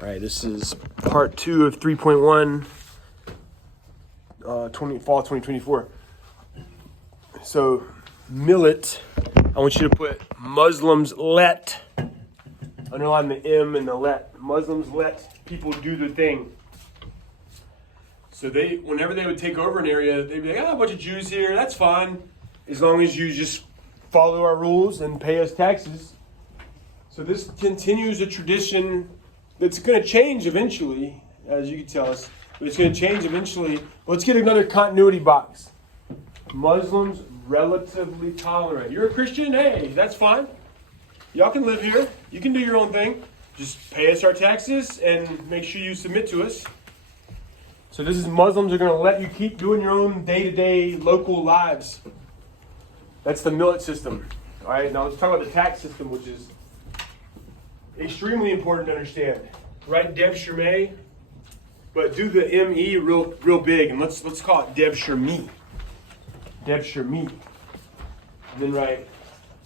All right, this is part 2 of 3.1, fall 2024. So, millet, I want you to put Muslims let, underline the M and the let. Muslims let people do their thing. So whenever they would take over an area, they'd be like, a bunch of Jews here, that's fine, as long as you just follow our rules and pay us taxes. So this continues a tradition that's going to change eventually, as you can tell us. But it's going to change eventually. Let's get another continuity box. Muslims relatively tolerant. You're a Christian? Hey, that's fine. Y'all can live here. You can do your own thing. Just pay us our taxes and make sure you submit to us. So this is Muslims are going to let you keep doing your own day-to-day local lives. That's the millet system. All right, now let's talk about the tax system, which is extremely important to understand. Write Dev Shirmei, but do the M-E real big, and let's call it Dev Shirmi. Dev Shirmi. And then write,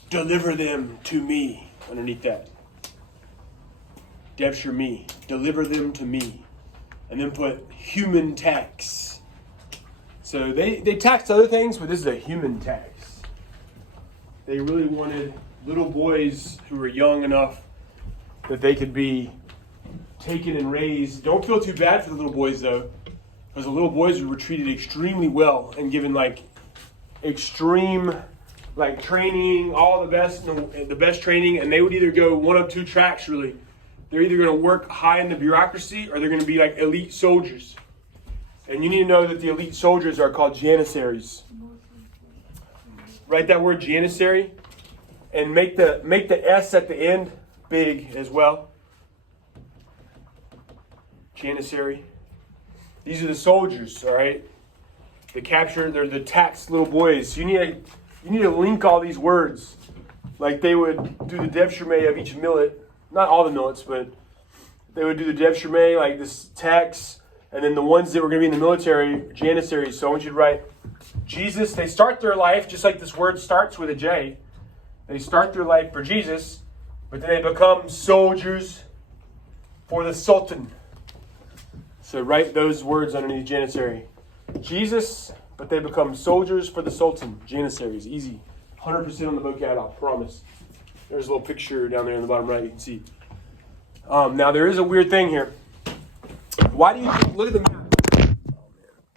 deliver them to me underneath that. Dev Shirmi, deliver them to me. And then put human tax. So they taxed other things, but this is a human tax. They really wanted little boys who were young enough that they could be taken and raised. Don't feel too bad for the little boys though, because the little boys were treated extremely well and given extreme training, all the best training, and they would either go one of two tracks really. They're either going to work high in the bureaucracy or they're going to be like elite soldiers. And you need to know that the elite soldiers are called janissaries. Write that word janissary and make the S at the end big as well. Janissary. These are the soldiers, all right? They're the taxed little boys. You need to link all these words. Like they would do the Dev Shirmei of each millet. Not all the millets, but they would do the Dev Shirmei, like this tax, and then the ones that were going to be in the military, janissaries. So I want you to write Jesus. They start their life just like this word starts with a J. They start their life for Jesus, but then they become soldiers for the Sultan. So write those words underneath janissary. Jesus, but they become soldiers for the Sultan. Janissaries, easy. 100% on the vocab, I promise. There's a little picture down there in the bottom right you can see. Now there is a weird thing here. Why do you think, look at the map. Oh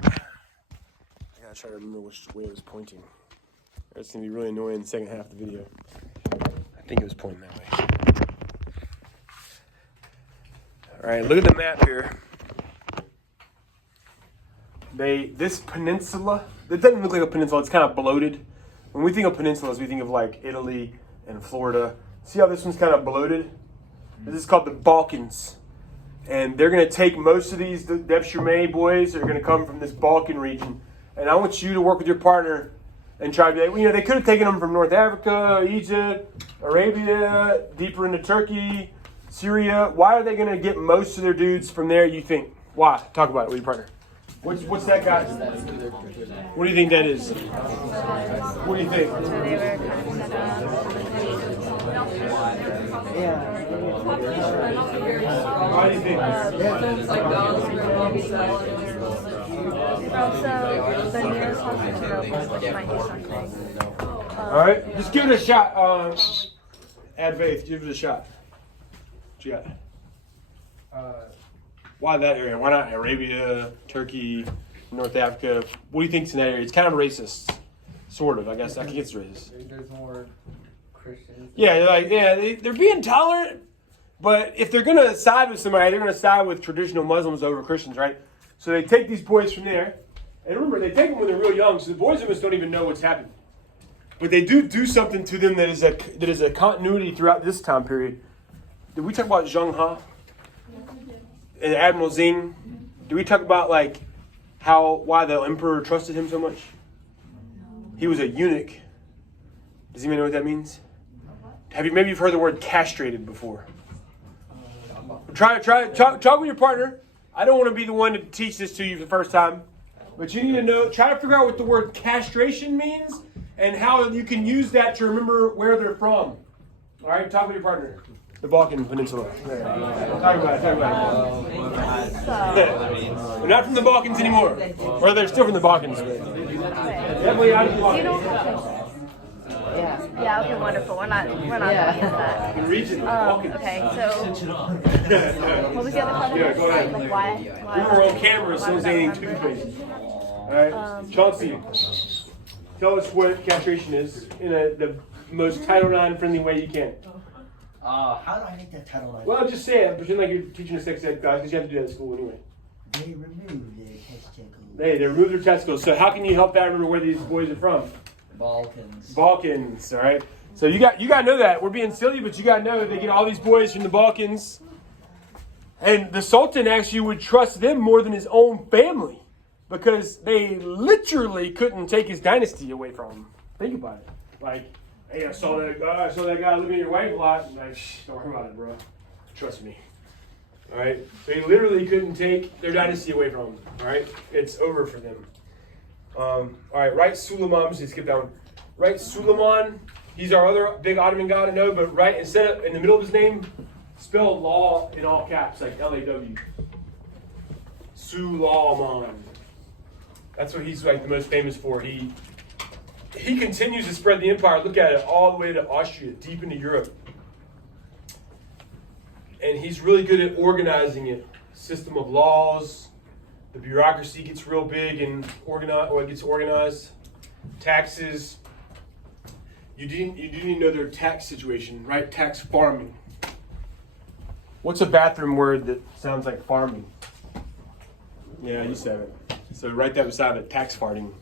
man. I gotta try to remember which way it was pointing. It's gonna be really annoying in the second half of the video. I think it was pointing that way. Alright, look at the map here. This peninsula, it doesn't look like a peninsula, it's kind of bloated. When we think of peninsulas, we think of like Italy and Florida. See how this one's kind of bloated? This is called the Balkans. And they're going to take most of these Dev Shirmei boys that are going to come from this Balkan region. And I want you to work with your partner and try to be like, they could have taken them from North Africa, Egypt, Arabia, deeper into Turkey, Syria. Why are they going to get most of their dudes from there, you think? Why? Talk about it with your partner. What's that guy? What do you think that is? What do you think? Why do you think? All right, just give it a shot. Add faith, give it a shot. What you got? Why that area? Why not Arabia, Turkey, North Africa? What do you think's in that area? It's kind of racist, sort of. I guess I think it's racist. There's more Christians. Yeah, they're being tolerant, but if they're gonna side with somebody, they're gonna side with traditional Muslims over Christians, right? So they take these boys from there, and remember, they take them when they're real young, so the boys of us don't even know what's happened. But they do something to them that is a continuity throughout this time period. Did we talk about Zheng He? And Admiral Zing, do we talk about why the emperor trusted him so much? He was a eunuch. Does anybody know what that means? Maybe you've heard the word castrated before? Talk with your partner. I don't want to be the one to teach this to you for the first time, but you need to try to figure out what the word castration means and how you can use that to remember where they're from. All right, talk with your partner. The Balkan Peninsula. Talk about it. They're not from the Balkans anymore. Or they're still from the Balkans. Definitely out of the Do you know Balkans. what Yeah, okay, wonderful. We're not going against that. The region, the Balkans. Okay, so what was the other part of Yeah, this? go ahead. Like why We were on camera, so it's anything too crazy. Alright, Chauncey, tell us what castration is in the most Title IX friendly way you can. How do I make that Title IX? Well, just say it. Pretend like you're teaching a sex ed class because you have to do that at school anyway. They remove their testicles. They remove their testicles. So how can you help that remember where these boys are from? Balkans, all right? So you got to know that. We're being silly, but you got to know they get all these boys from the Balkans. And the Sultan actually would trust them more than his own family because they literally couldn't take his dynasty away from him. Think about it. Like, hey, I saw that guy looking at your wife a lot. And like, don't worry about it, bro. Trust me. All right? They literally couldn't take their dynasty away from him. All right? It's over for them. All right, right Suleiman. I'm just gonna skip that one. Right Suleiman. He's our other big Ottoman god I know, but right instead of in the middle of his name, spell law in all caps, like L-A-W. Suleiman. That's what he's like the most famous for. He continues to spread the empire. Look at it, all the way to Austria, deep into Europe. And he's really good at organizing it. System of laws. The bureaucracy gets real big and gets organized. Taxes. You didn't know their tax situation, right? Tax farming. What's a bathroom word that sounds like farming? Yeah, you said it. So write that beside it. Tax farting.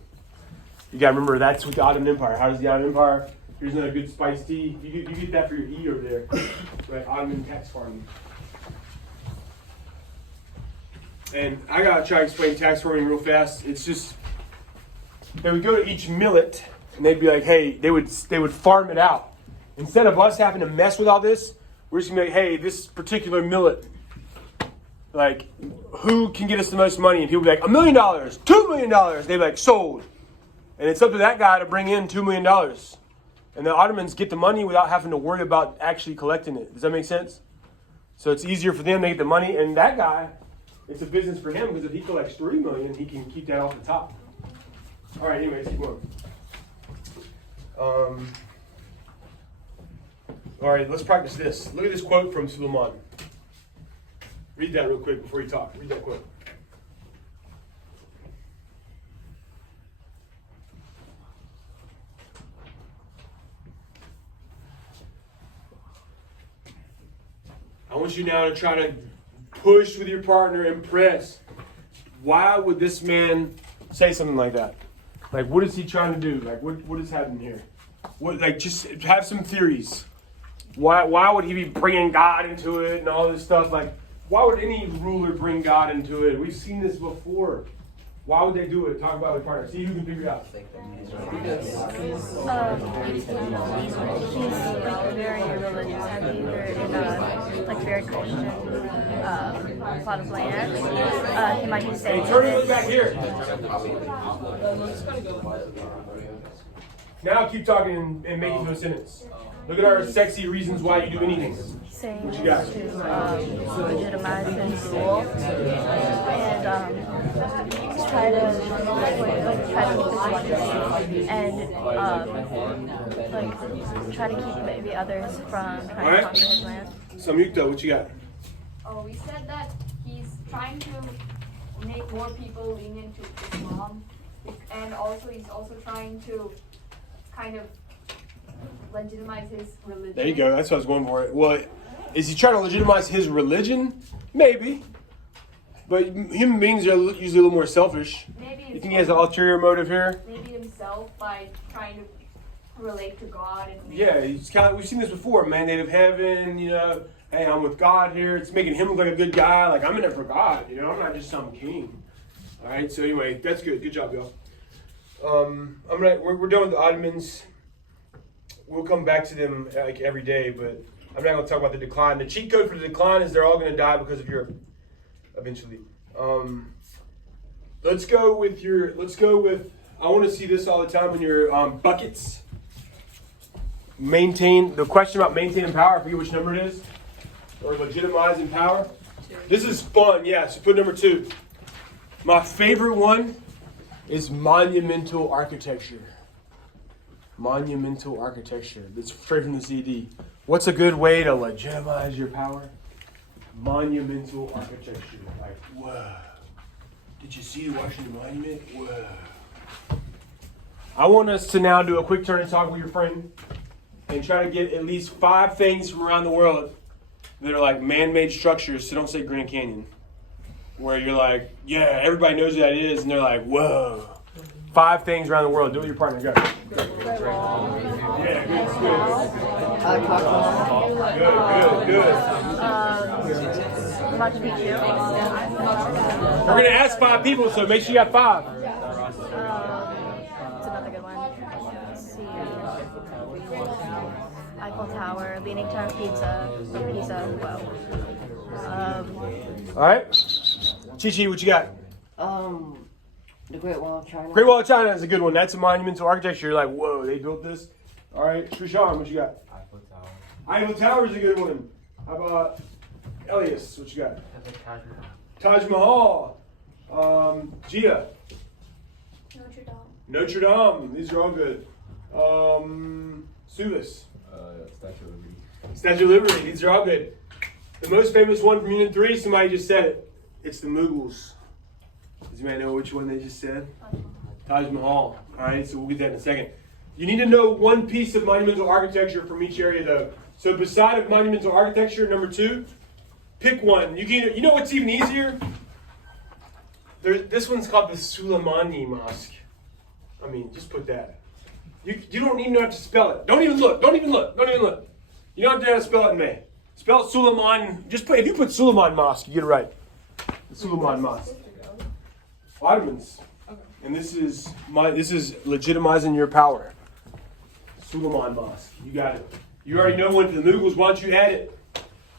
You gotta remember that's with the Ottoman Empire. How does the Ottoman Empire? Here's another good spiced tea. You get that for your E over there, right? Ottoman tax farming. And I gotta try to explain tax farming real fast. It's just they would go to each millet and they'd be like, hey, they would farm it out. Instead of us having to mess with all this, we're just gonna be like, hey, this particular millet, like, who can get us the most money? And people would be like, $1 million, $2 million. They'd be like, sold. And it's up to that guy to bring in $2 million. And the Ottomans get the money without having to worry about actually collecting it. Does that make sense? So it's easier for them to get the money, and that guy, it's a business for him because if he collects $3 million, he can keep that off the top. All right, anyways, keep going. All right, let's practice this. Look at this quote from Suleiman. Read that real quick before you talk. Read that quote. I want you now to try to push with your partner and press. Why would this man say something like that? Like, what is he trying to do? Like, what is happening here? What, like, just have some theories. Why would he be bringing God into it and all this stuff? Like, why would any ruler bring God into it? We've seen this before. Why would they do it? Talk about it with partner. See who can figure it out. He's very religious heavy, like very Christian, a lot of land. He might be saying. Hey, turn and look back here. Now keep talking and make it into a sentence. Look at our sexy reasons why you do anything. Saying What you got? to legitimize his rule and try to keep his legacy and try to keep maybe others from trying to conquer his land. Samyukta, what you got? Oh, we said that he's trying to make more people lenient to Islam, and also he's also trying to kind of legitimize his religion. There you go. That's what I was going for. Well, is he trying to legitimize his religion? Maybe. But human beings are usually a little more selfish. Maybe You think he has an ulterior motive here? maybe himself by trying to relate to God and Yeah, he's kind of, we've seen this before. Mandate of heaven, hey, I'm with God here. It's making him look like a good guy. Like, I'm in it for God, I'm not just some king. All right, so anyway, that's good. Good job, y'all. We're done with the Ottomans. We'll come back to them like every day, but I'm not going to talk about the decline. The cheat code for the decline is they're all going to die because of Europe eventually. Let's go with, I want to see this all the time in your buckets. The question about maintaining power, I forget which number it is. or legitimizing power. This is fun, yeah. So put number 2. My favorite one is monumental architecture. Monumental architecture. That's straight from the CD. What's a good way to legitimize your power? Monumental architecture. Like, whoa. Did you see the Washington Monument? Whoa. I want us to now do a quick turn and talk with your friend and try to get at least 5 things from around the world that are like man-made structures. So don't say Grand Canyon. Where you're like, yeah, everybody knows who that is, and they're like, whoa. 5 things around the world. Do it with your partner. Go. Yeah, good. Good. Machu Picchu. We're going to ask 5 people, so make sure you got 5. It's another good one. Let's see. Eiffel Tower, Leaning Tower of Pisa. Whoa. All right. Chi-Chi, what you got? The Great Wall of China. Great Wall of China is a good one. That's a monumental architecture. You're like, whoa, they built this. All right. Shushan, what you got? Eiffel Tower. Eiffel Tower is a good one. How about Elias? What you got? Taj Mahal. Gia. Notre Dame. These are all good. Sulis. Statue of Liberty. Statue of Liberty. These are all good. The most famous one from Unit 3, somebody just said it. It's the Mughals. Does anybody know which one they just said? Taj Mahal. All right, so we'll get that in a second. You need to know one piece of monumental architecture from each area, though. So beside of monumental architecture, number 2, pick one. You know what's even easier? This one's called the Suleimani Mosque. I mean, just put that. You don't even have to spell it. Don't even look. You don't have to spell it in May. Spell Suleiman. If you put Suleiman Mosque, you get it right. The Suleiman Mosque. Ottomans. And this is legitimizing your power. Suleiman Mosque. You got it. You already know one for the Mughals. Why don't you add it?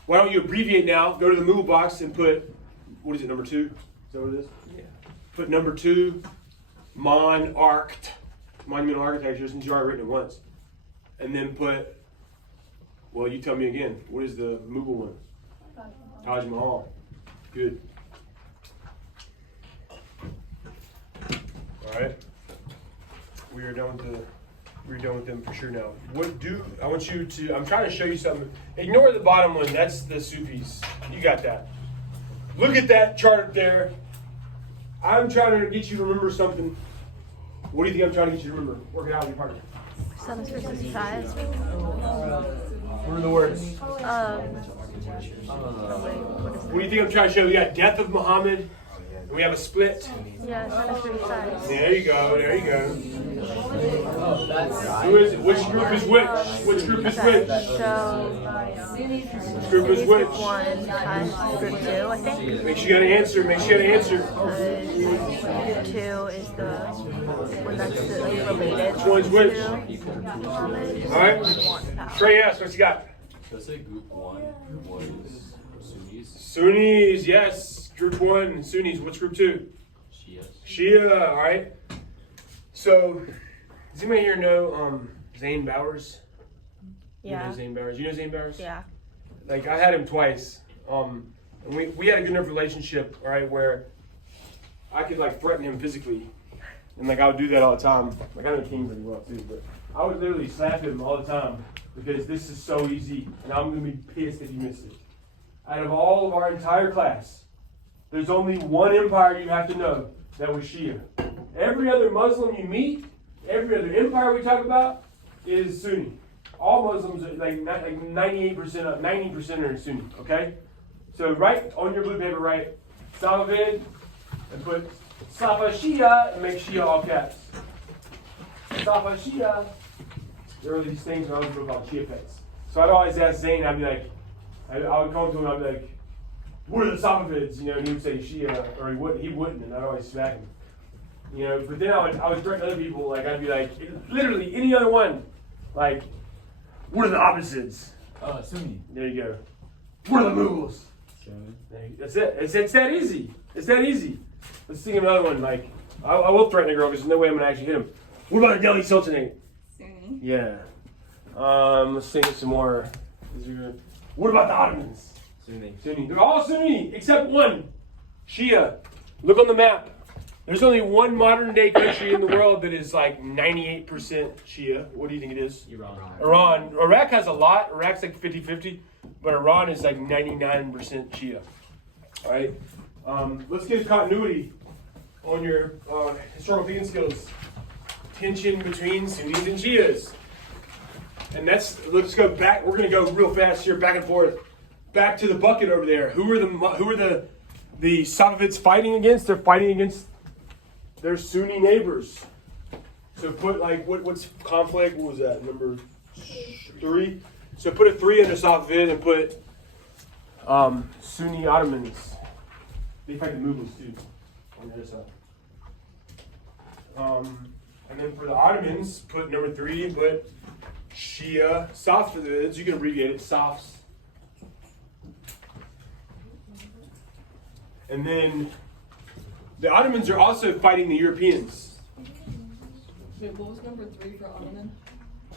Why don't you abbreviate now? Go to the Mughal box and put, what is it, number 2? Is that what it is? Yeah. Put number 2, monumental architecture, since you already written it once. And then put, well, you tell me again. What is the Mughal one? Taj Mahal. Good. All right. We're done with them for sure now. I want you to, I'm trying to show you something. Ignore the bottom one. That's the Sufis. You got that. Look at that chart up there. I'm trying to get you to remember something. What do you think I'm trying to get you to remember? Work it out with your partner. 7 through 65. What are the words? What do you think I'm trying to show? We got death of Muhammad, and we have a split. Yeah, 7 through 65. There you go. Who is it? Which group is which? Which group is which? So, Which group is which? 1 times group 2, I think. Make sure you got an answer. Group 2 is the one that's related. Which one's which? to Muhammad. All right. Trey S., what you got? Should I say group 1 was Sunnis? Sunnis, yes. Group 1, Sunnis. What's group 2? Shias. Shia, all right. So, does anybody here know Zane Bowers? Yeah. You know Zane Bowers? You know Zane Bowers? Yeah. Like, I had him twice. And we had a good enough relationship, right, where I could, like, threaten him physically. And, like, I would do that all the time. Like, I know King pretty well, too. But I would literally slap him all the time because this is so easy. And I'm going to be pissed if you miss it. Out of all of our entire class, there's only one empire you have to know that was Shia. Every other Muslim you meet, every other empire we talk about is Sunni. All Muslims are like 98%, 90% are Sunni, okay? So write on your blue paper, write Safavid and put Safa Shia and make Shia all caps. Safa Shia. There are these things when I was called Shia pets. So I'd always ask Zayn, I'd be like, I would come to him and I'd be like, what are the Safavids? You know, and he would say Shia, or he wouldn't, and I'd always smack him. You know, but then I would threaten other people, like I'd be like, literally any other one, like, what are the opposites? Sunni. There you go. What are the Mughals? That's it. It's that easy. It's that easy. Let's think of another one. Like, I will threaten a girl because there's no way I'm gonna actually hit him. What about the Delhi Sultanate? Sunni. Yeah. Let's think of some more. What about the Ottomans? Sunni. They're all Sunni except one, Shia. Look on the map. There's only one modern day country in the world that is like 98% Shia. What do you think it is? Iran. Iraq has a lot. Iraq's like 50-50, but Iran is like 99% Shia. All right. Let's get a continuity on your historical thinking skills. Tension between Sunnis and Shias. And let's go back. We're going to go real fast here, back and forth. Back to the bucket over there. Who are the Safavids fighting against? They're fighting against their Sunni neighbors. So put like what's conflict? What was that? Number 3. So put a 3 under Safavid and put Sunni Ottomans. They fight the Mughals too on the other side. And then for the Ottomans, put number 3. Put Shia Safavids. You can abbreviate it, Safs. And then the Ottomans are also fighting the Europeans. Wait, what was number 3 for Ottoman?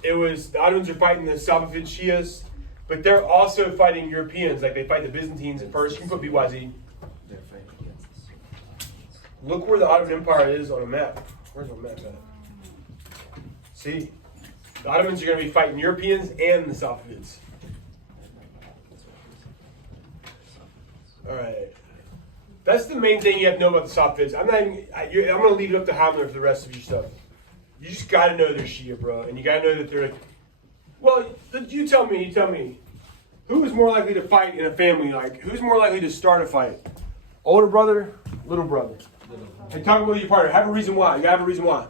The Ottomans are fighting the Safavid Shias, but they're also fighting Europeans. Like they fight the Byzantines at first. You can put BYZ. They're fighting against the Look where the Ottoman Empire is on a map. Where's the map at? See? The Ottomans are going to be fighting Europeans and the Safavids. Alright. That's the main thing you have to know about the Safavids. I'm going to leave it up to Hamler for the rest of your stuff. You just got to know they're Shia, bro. And you got to know that they're... Well, you tell me. Who is more likely to fight in a family? Like, who's more likely to start a fight? Older brother, little brother? And talk about your partner. Have a reason why. You gotta have a reason why.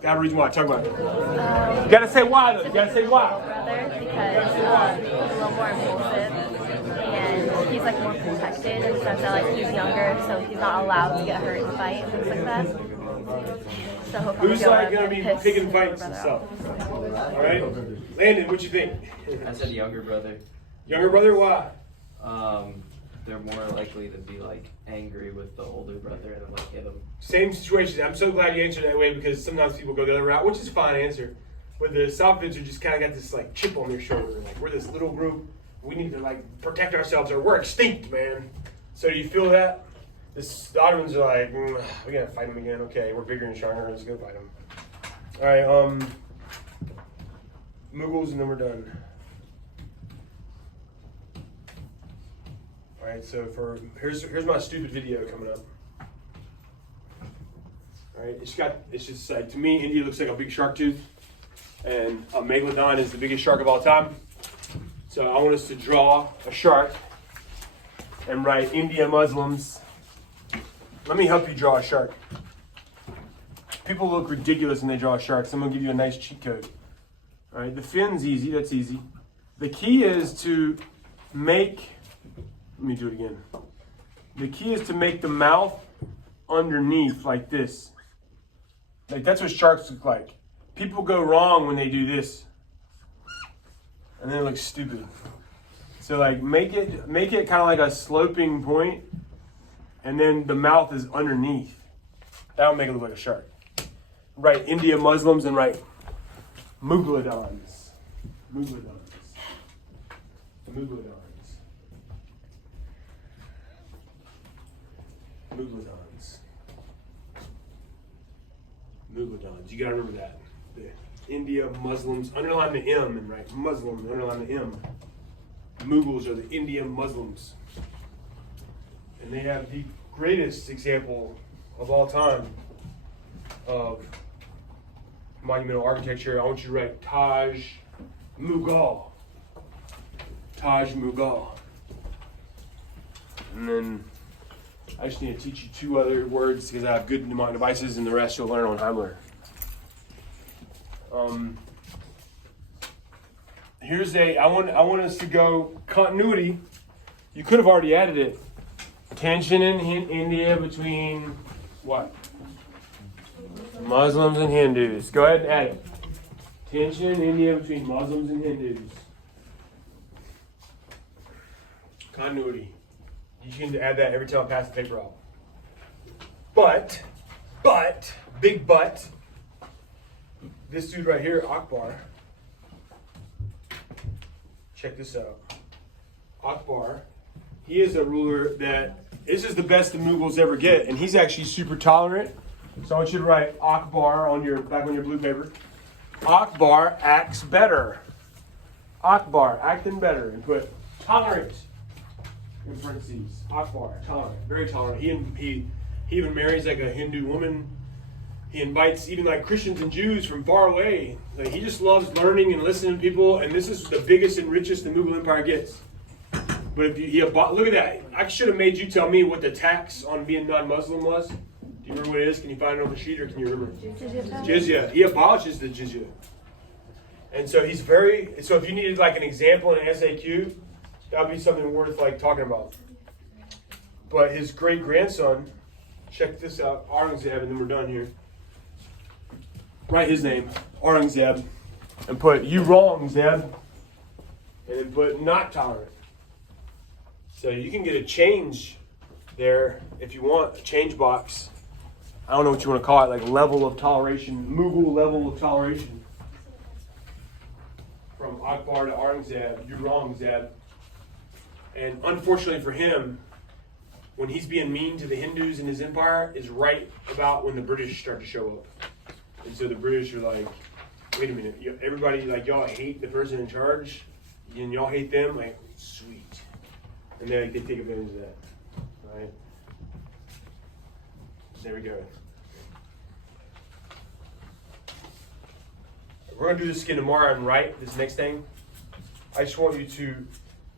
Talk about it. You gotta say why, though. You gotta say why. Brother, because he's a little more impulsive and he's like more protected in the sense that like he's younger, so he's not allowed to get hurt in a fight and things like that. So he'll probably Who's like gonna be picking fights and stuff? All right, Landon, what you think? I said younger brother. Younger brother, why? They're more likely to be like angry with the older brother and then like hit him. Same situation. I'm so glad you answered that way because sometimes people go the other route, which is a fine answer. But the Safavids are just kind of got this like chip on their shoulder. Like we're this little group. We need to like protect ourselves or we're extinct, man. So do you feel that? The Ottomans are like, we gotta fight them again. Okay, we're bigger and stronger. Let's go fight them. All right. Mughals and then we're done. All right. So here's my stupid video coming up. All right. It's just like to me, India looks like a big shark tooth, and a megalodon is the biggest shark of all time. So I want us to draw a shark and write India Muslims. Let me help you draw a shark. People look ridiculous when they draw a shark, so I'm going to give you a nice cheat code. All right, the fin's easy. That's easy. The key is to make... Let me do it again. The key is to make the mouth underneath like this. Like that's what sharks look like. People go wrong when they do this. And then it looks stupid. So like make it kind of like a sloping point, and then the mouth is underneath. That'll make it look like a shark. Write India Muslims and write Mugladons. Mugladons. Mugladons. Mugladons. Mugladons. You gotta remember that. The India Muslims. Underline the M and write Muslim. Underline the M. Mughals are the India Muslims. And they have the greatest example of all time of monumental architecture. I want you to write Taj Mughal. Taj Mughal. And then I just need to teach you 2 other words because I have good mnemonic devices, and the rest you'll learn on Heimler. I want us to go continuity. You could have already added it. Tension in India between what? Muslims and Hindus. Go ahead and add it. Tension in India between Muslims and Hindus. Continuity. You can add that every time I pass the paper off. But, big but, this dude right here, Akbar, check this out. Akbar he is a ruler that this is the best the Mughals ever get, and he's actually super tolerant. So I want you to write Akbar on your back on your blue paper. Akbar acts better. Akbar acting better, and put tolerant in parentheses. Akbar, tolerant, very tolerant. He even marries like a Hindu woman. He invites even like Christians and Jews from far away. Like he just loves learning and listening to people, and this is the biggest and richest the Mughal Empire gets. But if look at that. I should have made you tell me what the tax on being non-Muslim was. Do you remember what it is? Can you find it on the sheet, or can you remember? Jizya. He abolishes the jizya. And so so if you needed like an example in an SAQ, that would be something worth like talking about. But his great-grandson, check this out, Aurangzeb, and then we're done here. Write his name, Aurangzeb, and put you wrong, Zeb, and then put not tolerant. So you can get a change there if you want, a change box. I don't know what you want to call it, like level of toleration, Mughal level of toleration. From Akbar to Aurangzeb, you're wrong, Zeb. And unfortunately for him, when he's being mean to the Hindus in his empire is right about when the British start to show up. And so the British are like, wait a minute, everybody, like y'all hate the person in charge, and y'all hate them, like, sweet. And they take advantage of that, right? There we go. We're gonna do this again tomorrow and write this next thing. I just want you to,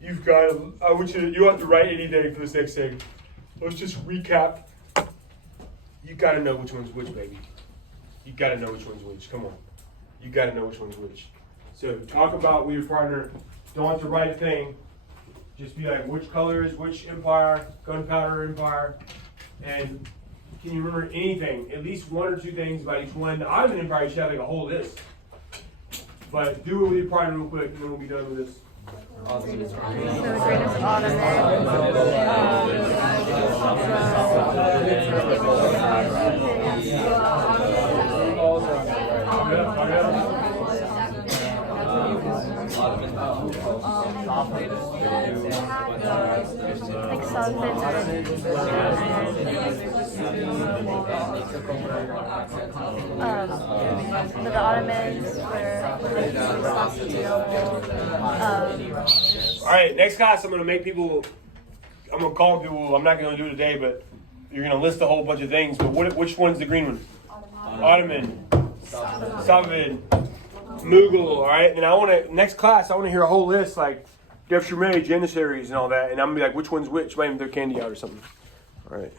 you don't have to write anything for this next thing. Let's just recap. You gotta know which one's which, baby. You gotta know which one's which. Come on. You gotta know which one's which. So talk about with your partner. Don't have to write a thing. Just be like, which color is which empire, gunpowder empire, and can you remember anything? At least one or two things about each one. The Ottoman Empire, you should have like a whole list. But do it with your partner real quick, and then we'll be done with this. So the greatest Ottoman. Like Sultans. So the Ottomans were All right, next class I'm going to call people, I'm not going to do it today, but you're going to list a whole bunch of things, but which one's the green one? Ottoman, Safavid, Mughal, all right? And next class, I want to hear a whole list, like Def Shumay, Janissaries, and all that, and I'm going to be like, which one's which? Might even throw candy out or something. All right.